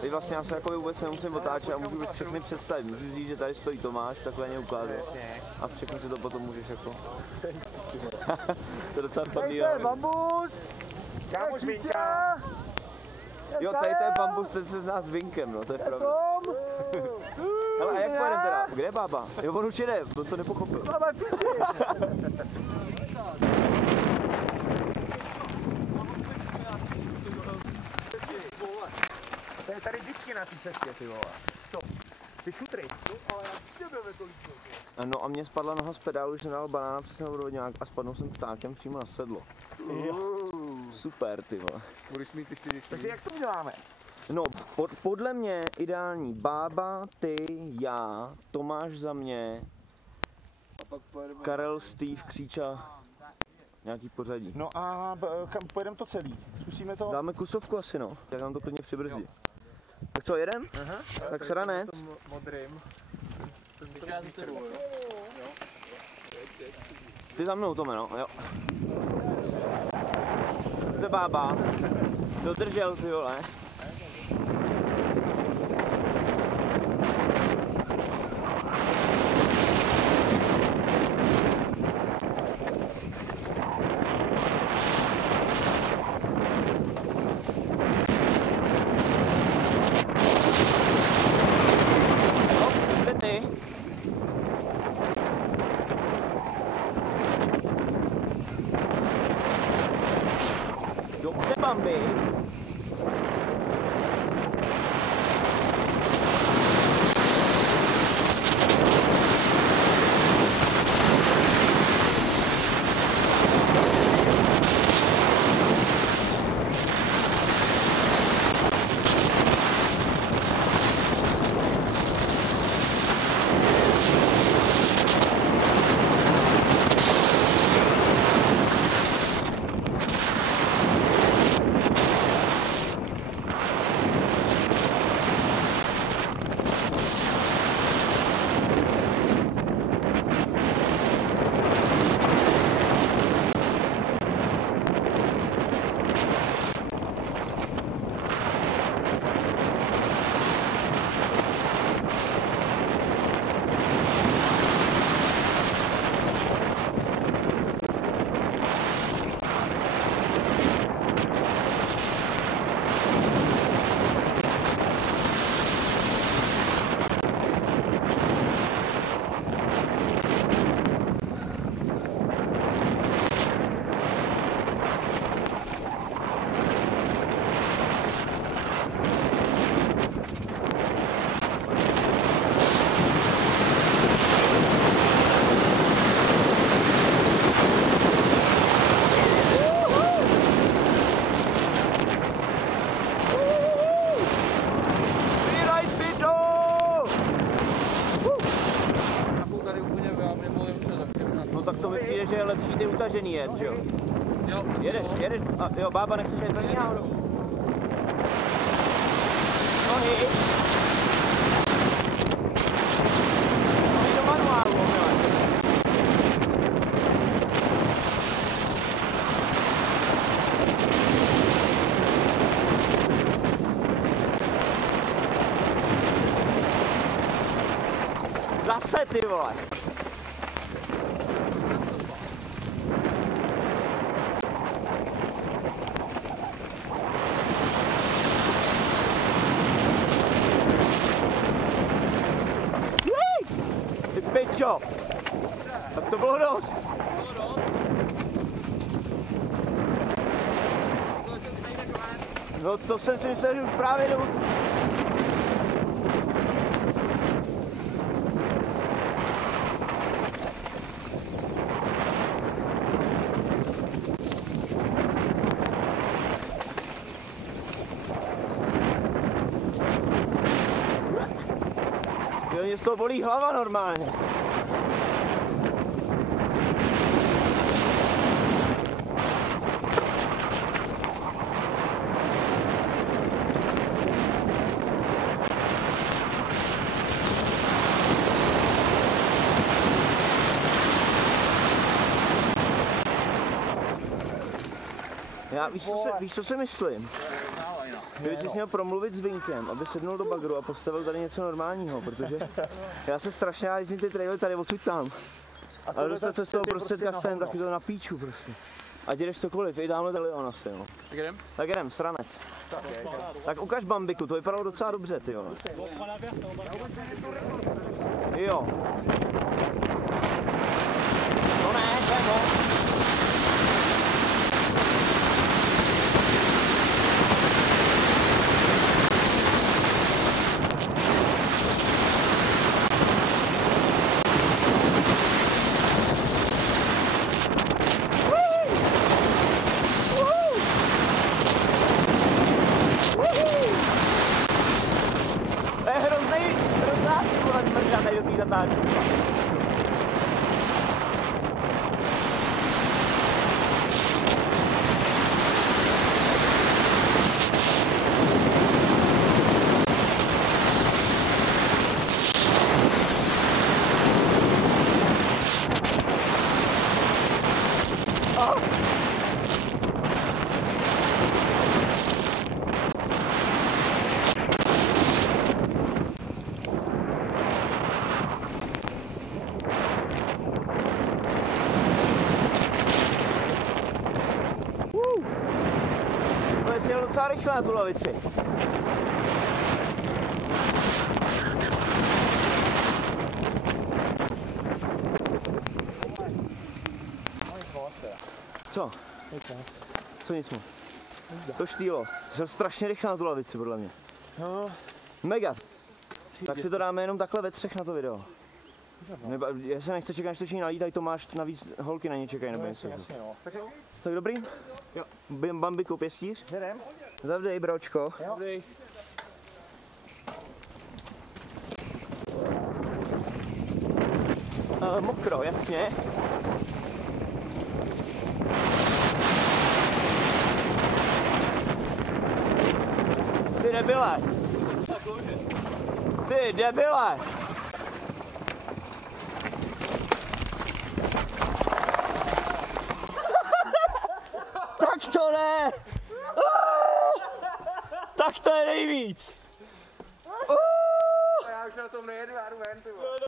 Teď vlastně já se jako vůbec nemusím otáčet a můžu už všechny představit. Můžu říct, že tady stojí Tomáš, takhle mě ukázat. A všechny si to potom můžeš jako... To je docela tvrdý. Tady to je bambus! Kámoš Vinka! Jo, tady to je bambus, ten se zná s Vinkem, no, to je pravda. Ale a jak pojedem teda? Kde je bába? Jo, on už jede, on to nepochopil. Bába v piči! To je tady vždycky na té cestě, ty vole. To, ty šutry. No a mě spadla noha z pedálu, když jsem dal banána přes vodovodňák a spadnul jsem ptákem přímo na sedlo. Super, ty vole. Budeš mít ty 4. Takže jak to uděláme? No, podle mě ideální bába, ty, já, Tomáš za mě, Karel, Steve, Kříča, nějaký pořadí. No a kam pojedeme to celý? Zkusíme to? Dáme kusovku asi, no, tak nám to klidně přibrzdí. Tak co, jedem? Aha. Tak sranec. Modrým. Já za tebou, jo? Ty za mnou, Tome, no, jo. Zde bába. Dodržel, ty vole. Dobře, Bambi. No tak to mi přijde, že je lepší ty utažený jet, že jo? Jo, Jedeš, a jo, bába, nechceš jet první náhodou? Nohy! Nohy do manuálu, omyle. Zase, ty vole! Pičo! Tak to bylo dost. No to jsem si myslel, že už právě jdu. Jo, mě z toho bolí hlava normálně. Já víš, co si myslím? Kdyby jsi měl promluvit s Vinkem, aby sednul do bagru a postavil tady něco normálního, protože já se strašně rád jezdím ty trailery tady odsud tam. Ale dostat se z toho prostředka sem, taky to na píču prostě. Ať jdeš cokoliv, i dámhle tady on asi, no. Tak jdem? Tak jdem, sranec. Tak ukaž Bambiku, to vypadalo docela dobře, ty jo. Jo. No ne, to je moc. Jel docela rychle na tu lavici. Co? Co nic mu? To štýlo. Jel strašně rychle na tu lavici, podle mě. Mega. Tak si to dáme jenom takhle ve třech na to video. Já se nechci čekat, než to všichni nalítají, to máš navíc holky na ně čekají nebo něco. Tak dobrý? Jo. Bambiku, pěstíř? Jdem. Zavdej, bročko. Dobrý. Mokro, jasně. Ty debile! Ty debile! Tak to ne! Tak to je nejvíc! Já už na tom nejedu, já jdu ven, ty vole.